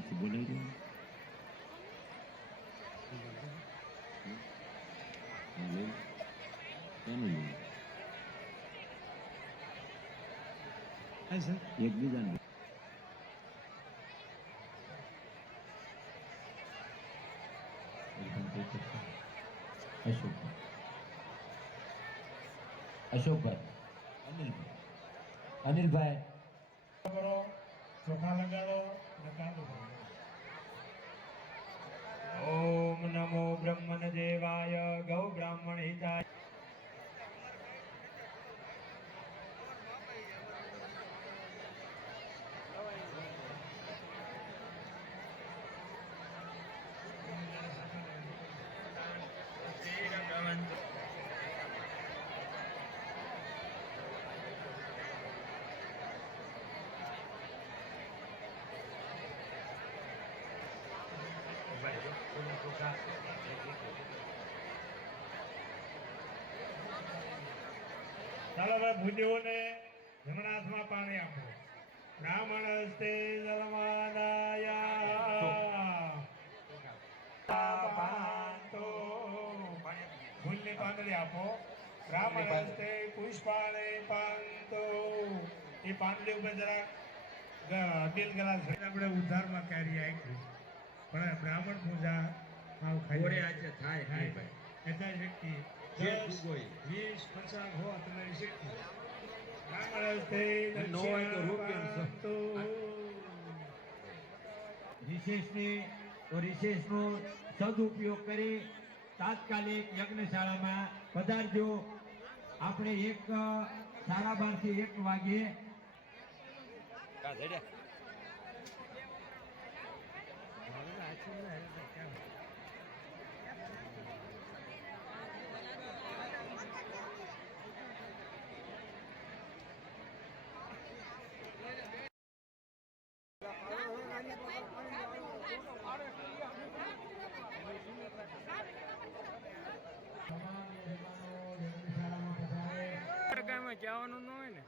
અહીંયાથી બોલાવી દો. એકબીજાને અશોકભાઈ અનિલભાઈ કરો, ચોખા લગાડો અને કાંદો ઓમ નમો બ્રહ્મણ દેવાય ગૌ બ્રાહ્મણ હિતાય. ચાલો ભાઈ ભૂદેવોને જમણા હાથમાં પાણી આપો. બ્રાહ્મણ હસ્તે ફૂલની પાંદડી આપો. બ્રાહ્મણ હસ્તે પુષ્પાણે પાંતો. એ પાંદડી ઉપર જરાક અબીલ ગ્લાસ આપણે ઉદ્ધારમાં કાર્ય આપ્યું પણ બ્રાહ્મણ પૂજા થાય એટલે વ્યક્તિ 10, 20, 50 હો તમારી શક્તિ. રિશેષનો સદુપયોગ કરી તાત્કાલિક યજ્ઞશાળામાં પધારજો. આપણે 12:30 થી 1 વાગે જવાનું ન હોય ને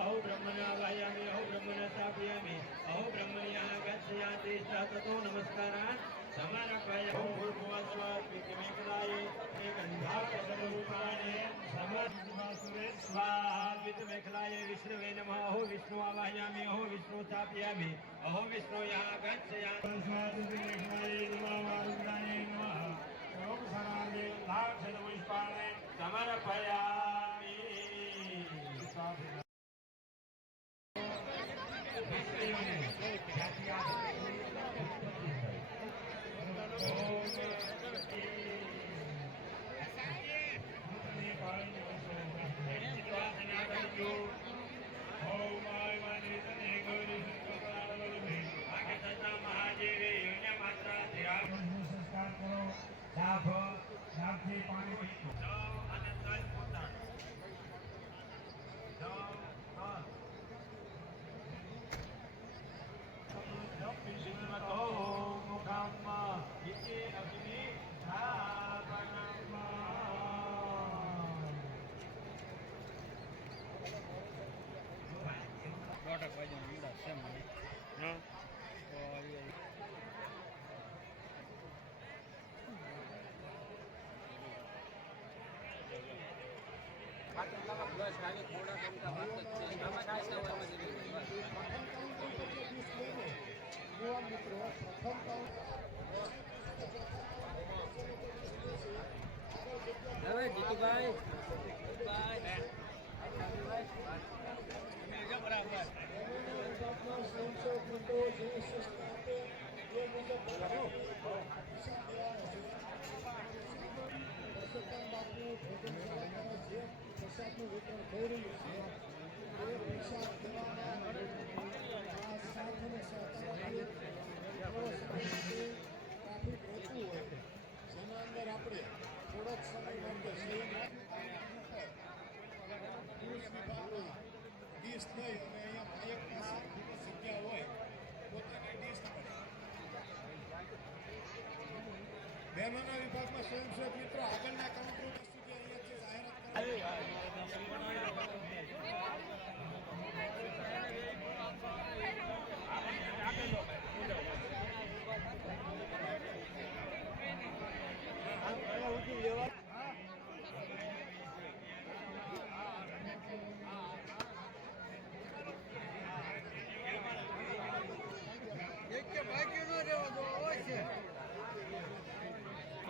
अहो ब्रह्मण्यावायामि अहो ब्रह्मण्य स्थापयामि अहो ब्रह्मण्याः गच्छयाति ततो नमस्कारान् समर्पय. ओम भूर्भुवस्सुवः द्वितीयमेकदाय एकन्धाकसरूपाणे समर्पयामि स्वाहा. द्वितीयमेकदाय विष्णवे नमः. अहो विष्णु आवाहयामि अहो विष्णु स्थापयामि अहो विष्णुयाः गच्छयाति द्वितीयमेकदाय नमः. वारुणाय नमः. ओम सनादे धाक्षदपुष्पाणे समर्पयामि. થોડા હવે જીતુભાઈ પ્રસાદનું વિતરણ થઈ રહ્યું છે એ પ્રસાદ દેવાના આ સાથ અને સહકારથી ટ્રાફિક રોકવું હોય જેના અંદર આપણે થોડોક સમય માટે ડીશ થઈ અને અહીંયા માયક પાસે જગ્યા હોય પોતાની ડીશ બહેનોના વિભાગમાં સ્વયંસેવક મિત્રો આગળના કાઉન્ટરો સુધી અહીંયાથી જાહેરાત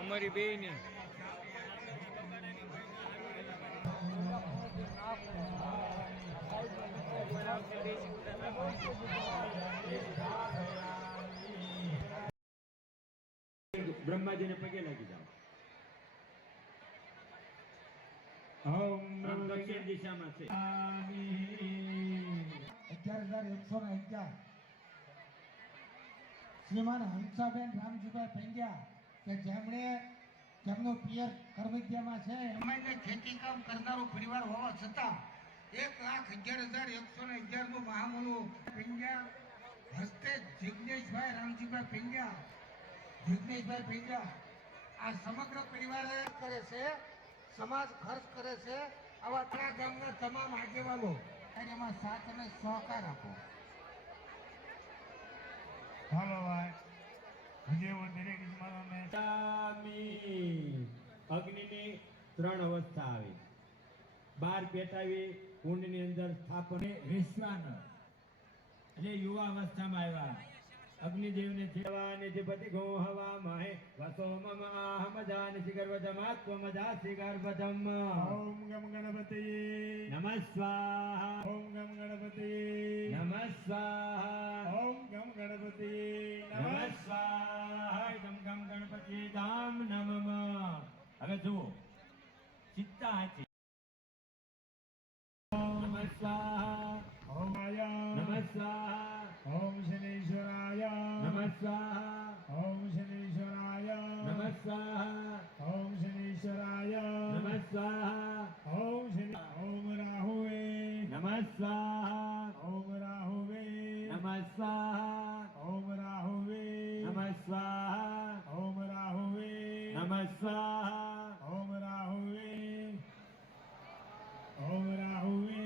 અમારી બે ની બ્રહ્માજીને પગે લાગી જાઓ. ઓમ આમ દક્ષિણ દિશામાં છે. 11,111 શ્રીમાન હંસાબેન રામજીભાઈ પંડ્યા કે જેમનું પિયર કરવિદ્યામાં છે એમને ખેતી કામ કરનારો પરિવાર હોવા છતાં 1,11,111 નું મહામૂલું પંડ્યા હસ્તે જિગ્નેશભાઈ રામજીભાઈ પંડ્યા આ સમગ્ર પરિવાર કરે છે, સમાજ ખર્ચ કરે છે. આવા આ ગામના તમામ આગેવાનો એમાં સાથ અને સહકાર આપો. હાલો ભાઈ વિજય દરેક મારાને અગ્નિની 3 અવસ્થા આવી. 12 પેટાવી કુંડની અંદર સ્થાપન વિશ્વાન એટલે યુવા અવસ્થામાં આવ્યા. અગ્નિદેવને સેવાને જીપતિ ગો હવા મહે વસો મમ આહમ જાન શિગર્વજમાત ત્વમજાસી ગર્ભજમ. ઓમ ગમ ગણપતયે નમઃ સ્વાહા. ઓમ ગમ ગણપતયે નમઃ સ્વાહા. ઓમ ગમ ગણપતયે નમઃ સ્વાહા. ગમ ગમ ગણપતિ ધામ નમઃ. હવે જુઓ ચિત્તા હાચી. નમઃ સ્વાહા. ઓમ આયા નમઃ સ્વાહા. ઓમ શનેશ્વરાય નમઃ સ્વાહા. ઓમ શનેશ્વરાય નમઃ સ્વાહા. ઓમ શનેશ્વરાય નમઃ સ્વાહા. ઓમ શનિ ઓમ રાહુવે નમઃ સ્વાહા. ઓમ રાહુવે નમઃ સ્વાહા. ઓમ રાહુવે નમઃ સ્વાહા. ઓમ રાહુવે નમઃ સ્વાહા. ઓમ રાહુવે ઓમ રાહુવે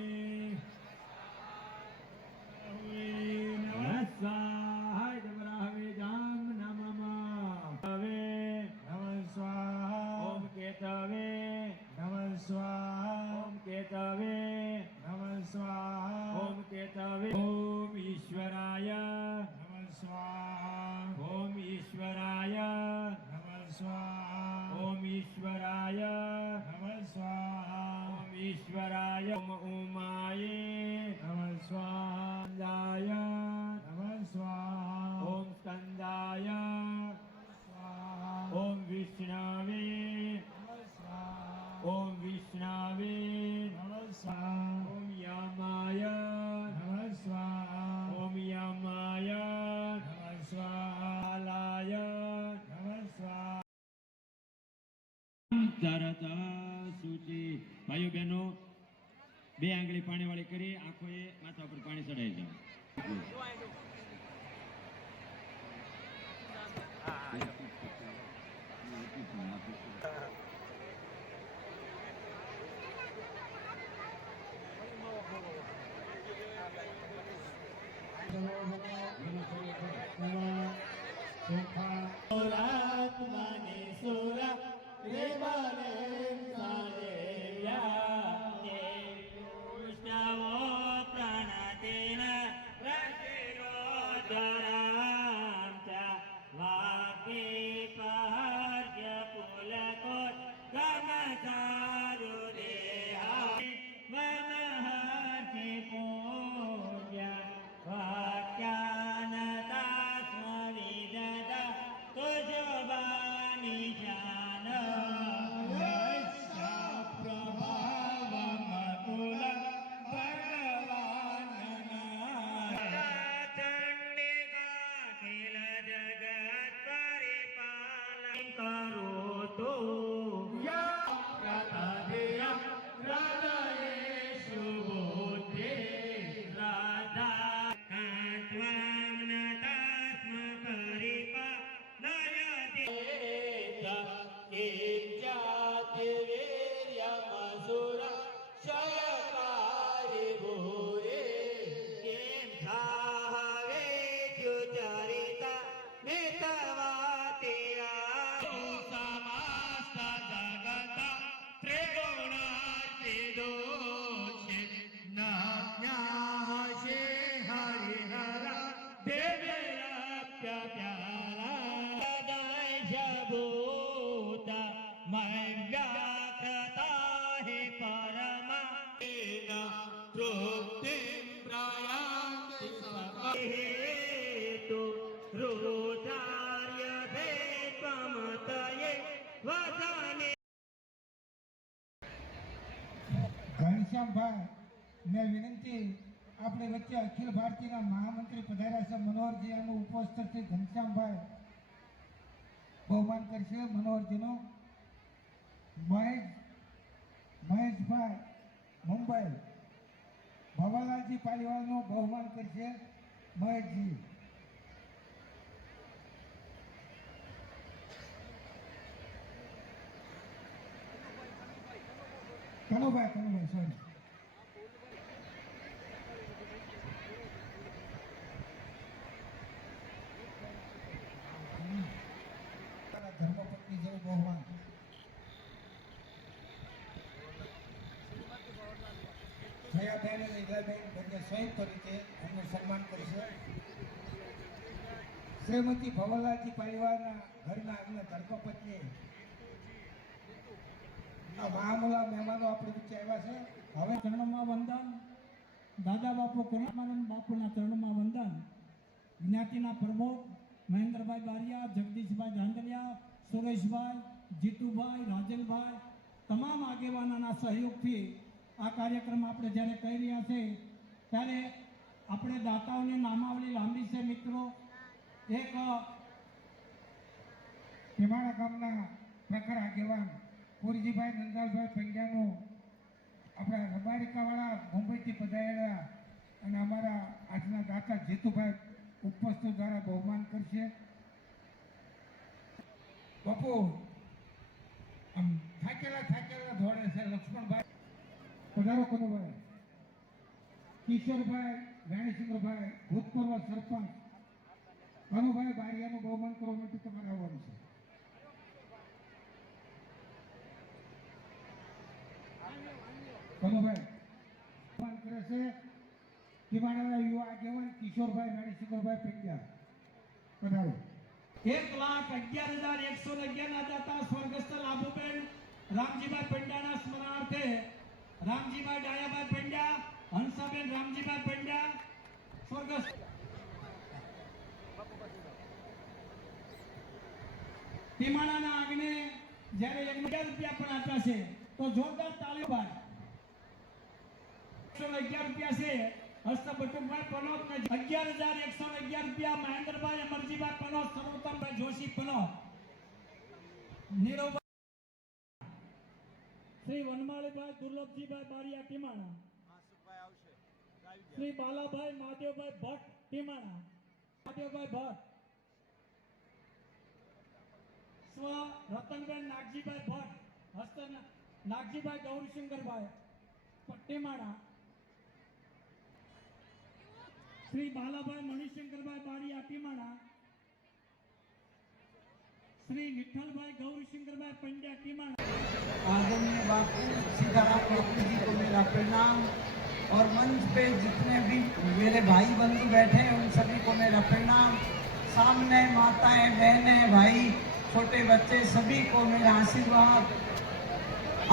નમઃ સ્વાહા. જમરાહવે જામ નમઃ. હવે નમઃ સ્વાહા ઓમ કેતવે નમઃ સ્વાહા ઓમ કેતવે નમઃ સ્વાહા ઓમ કેતવે. ઓમ ઈશ્વરાય નમઃ સ્વાહા ઓમ ઈશ્વરાય નમઃ સ્વાહા ઓમ ઈશ્વરાય નમઃ સ્વાહા ઓમ ઈશ્વરાય. ઓમ ઉમાયે નમઃ સ્વાહા સ્કંદાય નમઃ સ્વાહા ઓમ સ્કંદાય સ્વાહા ઓમ વિષ્ણવે નમઃ સ્વાહા ઓમ વિષ્ણવે નમઃ સ્વાહા ઓમ યમાય નમઃ સ્વાહા ઓમ યમાય નમઃ સ્વાહા લાય નમઃ સ્વાહા. તરત સૂચિ. ભાઈઓ બહેનો 2 આંગળી પાણી વાળી કરી આંખોએ માથા ઉપર પાણી ચડાવી જાઓ. ઘનશ્યામભાઈ ને વિનંતી, આપણી વચ્ચે અખિલ ભારતીયના મહામંત્રી પધાર્યા છે મનોહરજી, એનું ઉપસ્થિત ઘનશ્યામભાઈ બહુમાન કરશે મનોહરજીનું. મહેશભાઈ મુંબઈ ભવાલાલજી પાલીવાલનું બહુમાન કરશે મહેશજી. કનુભાઈ સોરી. ધર્મપત્ની જેવું બહુમાન. જયાબેન અને ઈલાબેન બંને સંયુક્ત રીતે એમનું સન્માન કરશે. શ્રીમતી ભવનલાલજી પાલીવાલના ઘરના એમના ધર્મપત્ની આ મહામુલા મહેમાનો આપણી વચ્ચે આવ્યા છે. હવે ચરણોમાં વંદન. દાદા બાપુ કરુણાનંદ બાપુના ચરણોમાં વંદન. જ્ઞાતિના પ્રમુખ મહેન્દ્રભાઈ બારિયા, જગદીશભાઈ ધાંધલિયા, સુરેશભાઈ, જીતુભાઈ, રાજનભાઈ, તમામ આગેવાનોના સહયોગથી આ કાર્યક્રમ આપણે જ્યારે કરી રહ્યા છે ત્યારે આપણે દાતાઓની નામાવલી લાંબી છે મિત્રો. એક ભીમાણા ગામના પ્રખર આગેવાન પુરજીભાઈ નંદાલભાઈ પંડ્યાનું આપણા રબારિકાવાળા મુંબઈથી પધારેલા અને અમારા આજના દાતા જીતુભાઈ ઉપસ્થિત દ્વારા બહુમાન કરશે. બાપુ આમ થાકેલા ધોળે છે. લક્ષ્મણભાઈ પધારો. કનુભાઈ, કિશોરભાઈ રાણીસિંગભાઈ ભૂતપૂર્વ સરપંચ કનુભાઈ બારિયાનું બહુમાન કરવા માટે તમારે આવવાનું છે. કનુભાઈ બહુમાન કરે છે ભીમાણાના યુવા આગેવાન કિશોરભાઈ રાણીસિંગભાઈ પંડ્યા. પધારો. 1,11,111 ના દાતા સ્વર્ગસ્થ લાભુબેન રામજીભાઈ પંડ્યાના સ્મરણાર્થે રામજીભાઈ ડાયાભાઈ પંડ્યા, હંસાબેન રામજીભાઈ પંડ્યા સ્વર્ગસ્થ. ભીમાણાના આંગણે જ્યારે 1,000 રૂપિયા પણ આપ્યા છે તો જોરદાર તાળીઓ ભાઈ. 111 રૂપિયા છે હસ્ત બટુકભાઈ પનોત ને 11,111 રૂપિયા મહેન્દ્રભાઈ અમરજીભાઈ પનોત, સર્વોત્તમભાઈ જોશી પનોત, નીરવભાઈ, શ્રી વનમાળીભાઈ દુર્લભજીભાઈ બારિયા ટીમાણા, શ્રી બાલાભાઈ મહાદેવભાઈ ભટ્ટ ટીમાણા, મહાદેવભાઈ ભટ્ટ, સ્વ રતનબેન નાગજીભાઈ ભટ્ટ, હસ્ત નાગજીભાઈ ગૌરીશંકરભાઈ ટીમાણા, श्री बालाभाई मणिशंकर भाई बारिया टीमाणा, श्री विठल भाई गौरीशंकर भाई पंड्या टीमाणा। आदरणीय बापू सीताराम बापू जी को मेरा प्रणाम और मंच पे जितने भी मेरे भाई बंधु बैठे हैं उन सभी को मेरा प्रणाम। सामने माताएं, बहनें, भाई, छोटे बच्चे सभी को मेरा आशीर्वाद।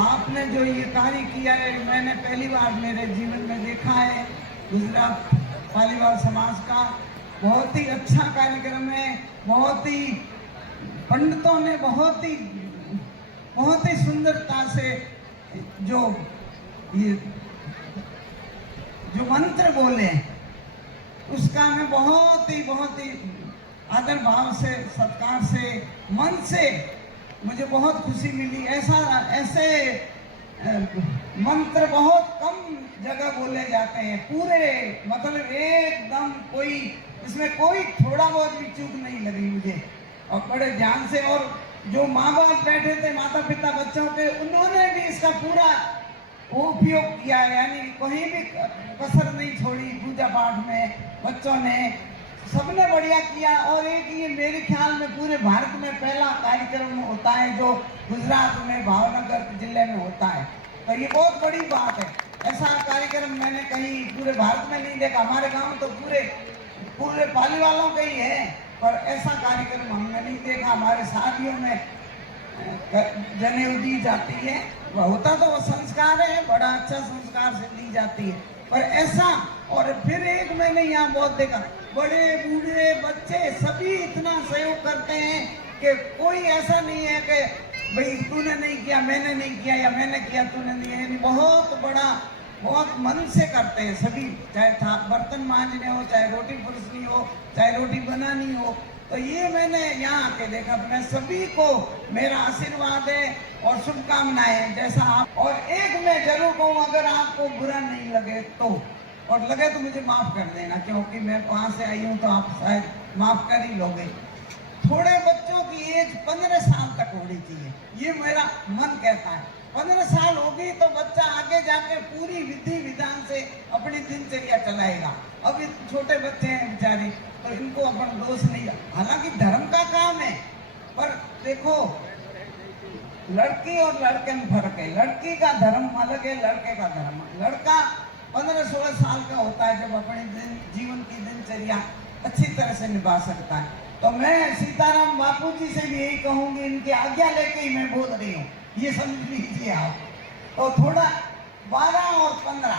आपने जो ये कार्य किया है मैंने पहली बार मेरे जीवन में देखा है। गुजरात पालीवाल समाज का बहुत ही अच्छा कार्यक्रम है। बहुत ही पंडितों ने बहुत ही सुंदरता से जो मंत्र बोले उसका मैं बहुत ही आदर भाव से, सत्कार से, मन से मुझे बहुत खुशी मिली। ऐसे मंत्र बहुत कम जगह बोले जाते हैं, पूरे मतलब एकदम कोई इसमें कोई थोड़ा बहुत भी चूक नहीं लगी मुझे और बड़े ध्यान से। और जो माँ बाप बैठे थे, माता पिता बच्चों के, उन्होंने भी इसका पूरा उपयोग किया है, यानी कहीं भी कसर नहीं छोड़ी पूजा पाठ में। बच्चों ने सबने बढ़िया किया। और एक ये मेरे ख्याल में पूरे भारत में पहला कार्यक्रम होता है जो गुजरात में भावनगर जिले में होता है, तो ये बहुत बड़ी बात है। ऐसा कार्यक्रम मैंने कहीं पूरे भारत में नहीं देखा। हमारे गांव तो पूरे पालीवालों के ही है, पर ऐसा कार्यक्रम हमने नहीं देखा। हमारे शादियों में जनेऊ दी जाती है, वह होता तो वो संस्कार है, बड़ा अच्छा संस्कार से दी जाती है, पर ऐसा। और फिर एक मैंने यहाँ बहुत देखा, बड़े बूढ़े बच्चे सभी इतना सहयोग करते हैं कि कोई ऐसा नहीं है कि भाई तूने नहीं किया मैंने नहीं किया या मैंने किया तूने नहीं। यानी बहुत बड़ा बहुत मन से करते हैं सभी, चाहे था बर्तन मांजने हो, चाहे रोटी परोसनी हो, चाहे रोटी बनानी हो। तो ये मैंने यहाँ आके देखा। तो मैं सभी को मेरा आशीर्वाद है और शुभकामनाएं हैं, जैसा आप। और एक मैं जरूर कहूँ, अगर आपको बुरा नहीं लगे तो, और लगे तो मुझे माफ कर देना, क्योंकि मैं वहाँ से आई हूँ तो आप शायद माफ कर ही लोगे। थोड़े बच्चों की एज 15 साल तक होनी चाहिए, ये मेरा मन कहता है। 15 साल होगी तो बच्चा आगे जाके पूरी विधि विधान से अपनी दिनचर्या चलाएगा। अब ये छोटे बच्चे हैं बेचारे, तो इनको अपन दोष नहीं, हालांकि धर्म का काम है, पर देखो लड़की और लड़के में फर्क है। लड़की का धर्म अलग है, लड़के का धर्म। लड़का 15-16 साल का होता है जब अपने जीवन की दिनचर्या अच्छी तरह से निभा सकता है। तो मैं सीताराम बापू जी से भी यही कहूंगी, इनकी आज्ञा लेके ही मैं बोल रही हूँ, ये समझ लीजिए आप। तो थोड़ा 12 और 15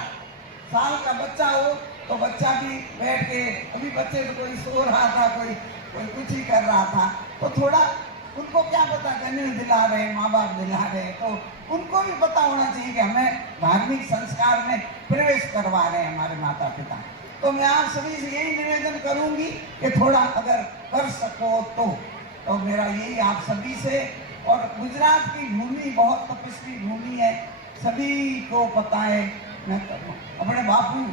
साल का बच्चा हो तो बच्चा भी बैठ के, अभी बच्चे को कोई सो रहा था, कोई कुछ ही कर रहा था, तो थोड़ा उनको क्या पता, जनेऊ दिला रहे, माँ बाप दिला रहे, तो उनको भी पता होना चाहिए कि हमें धार्मिक संस्कार में प्रवेश करवा रहे हैं हमारे माता पिता। तो मैं आप सभी से यही निवेदन करूंगी कि थोड़ा अगर कर सको तो मेरा यही आप सभी से। और गुजरात की भूमि बहुत तपस्वी भूमि है, सभी को पता है। मैं अपने बापू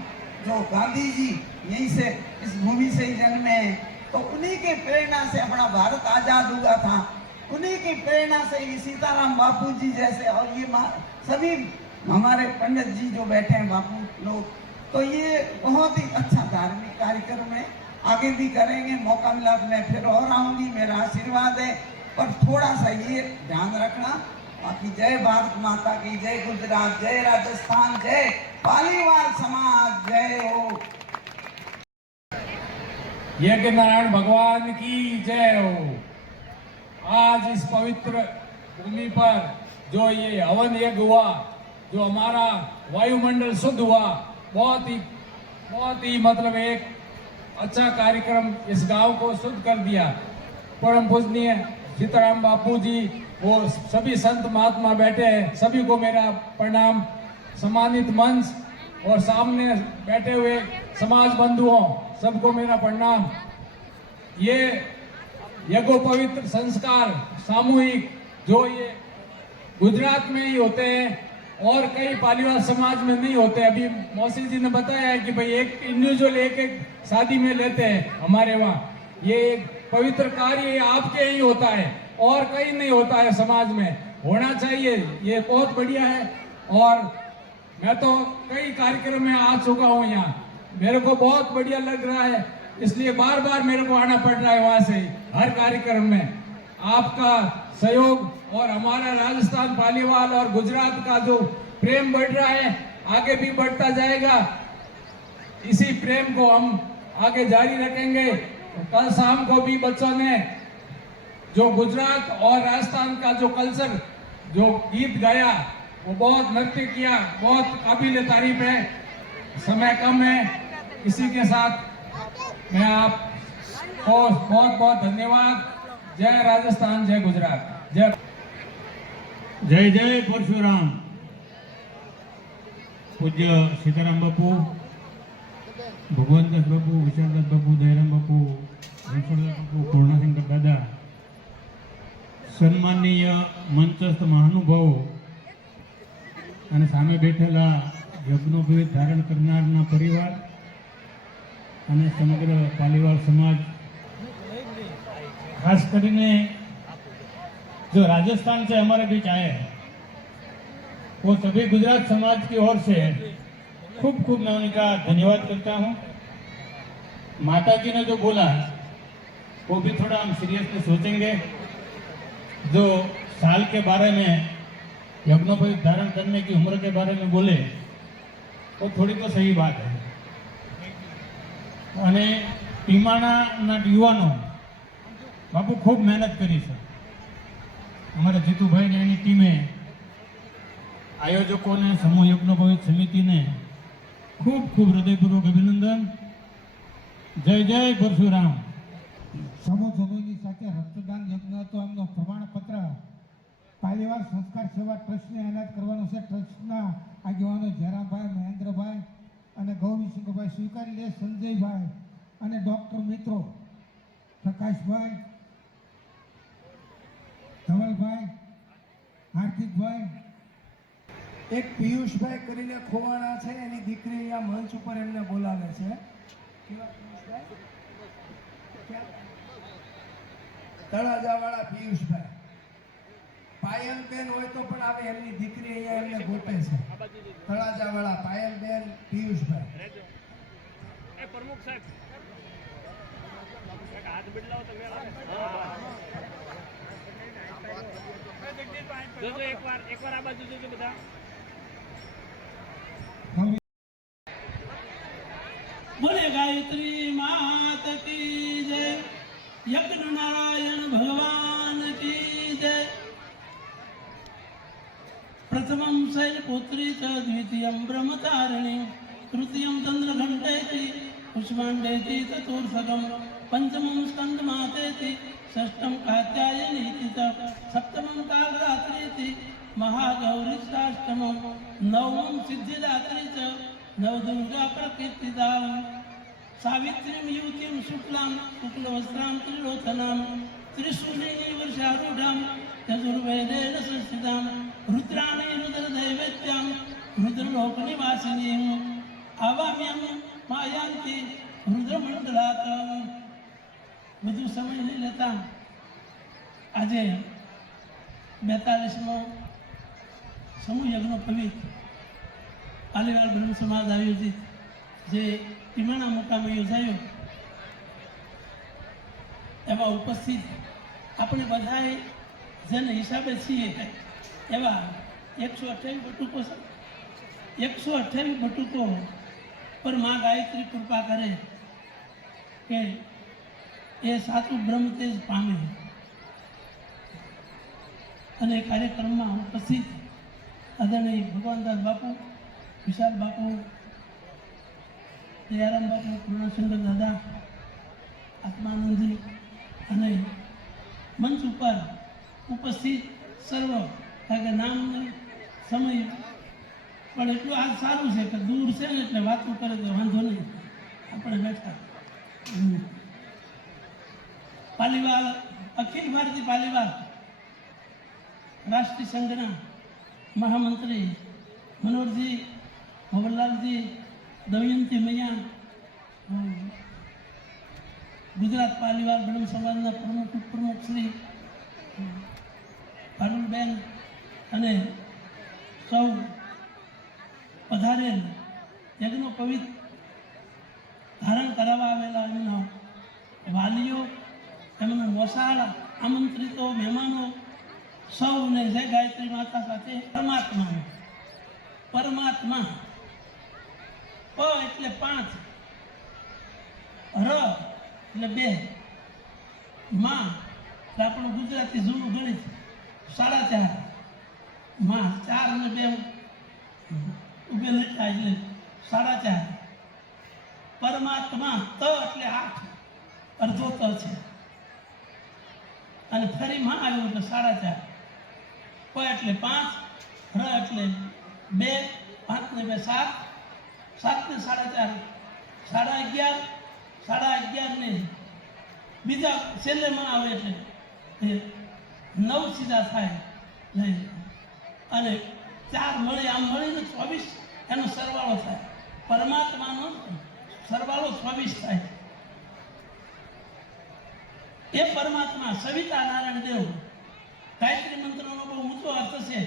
जो गांधी जी यहीं से, इस भूमि से ही जन्मे हैं, तो उन्हीं की प्रेरणा से अपना भारत आजाद हुआ था। उन्हीं की प्रेरणा से ये सीताराम बापू जी जैसे, और ये सभी हमारे पंडित जी जो बैठे हैं बापू लोग, तो ये बहुत ही अच्छा धार्मिक कार्यक्रम है। आगे भी करेंगे, मौका मिला तो मैं फिर और आऊंगी, मेरा आशीर्वाद है। पर थोड़ा सा ये ध्यान रखना, बाकी जय भारत माता की, जय गुजरात, जय राजस्थान, जय पालीवाल समाज, जय हो। यज्ञ नारायण भगवान की जय हो। आज इस पवित्र भूमि पर जो ये हवन यज्ञ हुआ, जो हमारा वायुमंडल शुद्ध हुआ, बहुत ही मतलब एक अच्छा कार्यक्रम इस गांव को शुद्ध कर दिया। परम पूजनीय सीताराम बापू जी, वो सभी संत महात्मा बैठे हैं, सभी को मेरा प्रणाम। सम्मानित मंच और सामने बैठे हुए समाज बंधुओं, सबको मेरा प्रणाम। ये यज्ञोपवित्र संस्कार सामूहिक जो ये गुजरात में ही होते हैं और कई पालीवाल समाज में नहीं होते। अभी मौसी जी ने बताया है कि भाई एक इंडिविजुअल एक शादी में लेते हैं हमारे वहाँ। ये एक पवित्र कार्य आपके ही होता है और कहीं नहीं होता है, समाज में होना चाहिए। ये बहुत बढ़िया है और मैं तो कई कार्यक्रम में आ चुका हूँ यहाँ, मेरे को बहुत बढ़िया लग रहा है, इसलिए बार बार मेरे को आना पड़ रहा है वहां से हर कार्यक्रम में। आपका सहयोग और हमारा राजस्थान पालीवाल और गुजरात का जो प्रेम बढ़ रहा है, आगे भी बढ़ता जाएगा। इसी प्रेम को हम आगे जारी रखेंगे। कल शाम को भी बच्चों ने जो गुजरात और राजस्थान का जो कल्चर, जो गीत गाया, वो बहुत नृत्य किया, बहुत काबिल तारीफ है। समय कम है, इसी के साथ मैं आपको बहुत बहुत धन्यवाद। जय राजस्थान, जय गुजरात, जय जय जय परशुराम। पूज्य सीताराम बापू, भगवंतदास बापू, विशालदास बापू, दयाराम बापू, रणछोड़दास बापू, पूर्णाशंकर दादा, सन्माननीय મંચસ્થ મહાનુભાવો અને સામે બેઠેલા યજ્ઞોપવિત ધારણ કરનારના પરિવાર અને સમગ્ર પાલીવાલ સમાજ, ખાસ કરીને जो राजस्थान से हमारे बीच आए हैं, वो सभी गुजरात समाज की ओर से खूब खूब मैं उनका धन्यवाद करता हूँ। माता जी ने जो बोला वो भी थोड़ा हम सीरियसली सोचेंगे। जो साल के बारे में, यज्ञोपवीत धारण करने की उम्र के बारे में बोले, वो थोड़ी तो सही बात है। અને ટીમાણાના યુવાનો બાપુ ખૂબ મહેનત કરી છે। અમારા જીતુભાઈ ને એની ટીમે, આયોજકોને, સમૂહ યજ્ઞોપવીત સમિતિને ખૂબ ખૂબ હૃદયપૂર્વક અભિનંદન। જય જય પરશુરામ। સમૂહ સમૂહની સાથે રક્તદાન યજ્ઞ હતો, એમનો પ્રમાણપત્ર પાલીવાલ સંસ્કાર સેવા ટ્રસ્ટને એનાયત કરવાનું છે। ટ્રસ્ટના આગેવાનો જયરામભાઈ, મહેન્દ્ર ગૌરીશંકરભાઈ સ્વીકારી લે. સંજયભાઈ અને ડૉક્ટર મિત્રો પ્રકાશભાઈ, ધવલભાઈ, હાર્દિકભાઈ, એક પિયુષભાઈ કરીને ખોવાણા છે, એની દીકરી અહીંયા મંચ ઉપર એમને બોલાવે છે. કેવા પિયુષભાઈ? તળાજાવાળા પિયુષભાઈ. પાયલબેન હોય તો પણ આવે, એમની દીકરી અહીંયા એમને ગોતે છે. તળાજાવાળા પાયલબેન, પિયુષભાઈ. પ્રમુખ સાહેબ હાથ બદલાવો તો મેળ આવે. જોજો એકવાર આ બાજુ જોજો બધા. બોલે ગાયત્રી માત કી જય, યજ્ઞ નારાયણ ભગવાન કી જય. પ્રથમમ શૈલપુત્રી ચ દ્વિતીયમ બ્રહ્મચારિણી તૃતીયમ ચંદ્રઘંટેતિ પુષ્માંડેતિ ચતુર્થકમ પંચમમ સ્કંદમાતેતિ ષષ્ઠમ કાત્યાયનીતિ ચ સપ્તમમ કાલરાત્રીતિ મહાગૌરીષ્ટાષ્ટમમ નવમમ સિદ્ધિદાત્રી ચ નવદુર્ગા પ્રકીર્તિતા સાવિત્રીમ યુતિમ શુક્લામ શુક્લવસ્ત્રામ ત્રિલોચનામ ત્રિશૂલિની વર્ષારૂઢામ યજુર્વેદેન સંસ્થિતામ રુદ્રાણી રુદ્રદૈવત્યામ રુદ્રલોકનિવાસિનીમ આવામ્યમ માયાંતિ રુદ્રમંડલાત. વધુ સમય નહીં લેતા આજે 42મો સમૂહ યજ્ઞ પવિત્ર પાલીવાલ બ્રહ્મ સમાજ આયોજિત જે ટીમાણા મુકામે યોજાયો, એમાં ઉપસ્થિત આપણે બધાએ જેને હિસાબે છીએ એવા 128 બટુકો છે. 128 બટુકો પર માં ગાયત્રી કૃપા કરે કે એ સાચું બ્રહ્મ તેજ પામે. અને કાર્યક્રમમાં ઉપસ્થિત આદરણીય ભગવાનદાસ બાપુ, વિશાલ બાપુ, દયારામ બાપુ, પૂર્ણચંદ્ર દાદા, આત્માનંદજી અને મંચ ઉપર ઉપસ્થિત સર્વ, કારણ કે નામ સમય પણ એટલું આ સારું છે કે દૂર છે ને એટલે વાતો કરે તો વાંધો નહીં, આપણે બેઠા. પાલીવાલ અખિલ ભારતીય પાલીવાલ રાષ્ટ્રીય સંઘના મહામંત્રી મનોહરજી, ભવનલાલજી, દમયંતી મૈયા, ગુજરાત પાલીવાલ બ્રહ્મ સમાજના પ્રમુખ ઉપપ્રમુખ શ્રી પારુલબેન અને સૌ પધારેલ યજ્ઞ પવિત્ર ધારણ કરાવવા આવેલા એમના વાલીઓ, એમના વસાળ આમંત્રિતો મહેમાનો સૌને જય ગાયત્રી માતા સાથે પરમાત્મા પ એટલે 5, ર એટલે 2, માં એટલે આપણું ગુજરાતી જૂનું ગણિત 4.5, માં 4 અને 2 ઉભે લખા એટલે 4.5. પરમાત્મા ત એટલે 8, અડધો ત છે, અને ફરી માં આવ્યું એટલે 4.5. પ એટલે 5, ર એટલે 2, 5 ને 2 7, 7 ને 4.5, 11.5, 11.5 ને બીજા છેલ્લે માં આવે એટલે 9 સીધા થાય અને 4 મળે, આમ મળીને 24 એનો સરવાળો થાય. પરમાત્માનો સરવાળો 24 થાય. એ પરમાત્મા સવિતા નારાયણ દેવ ગાયત્રી મંત્રનો બહુ ઊંચો અર્થ છે.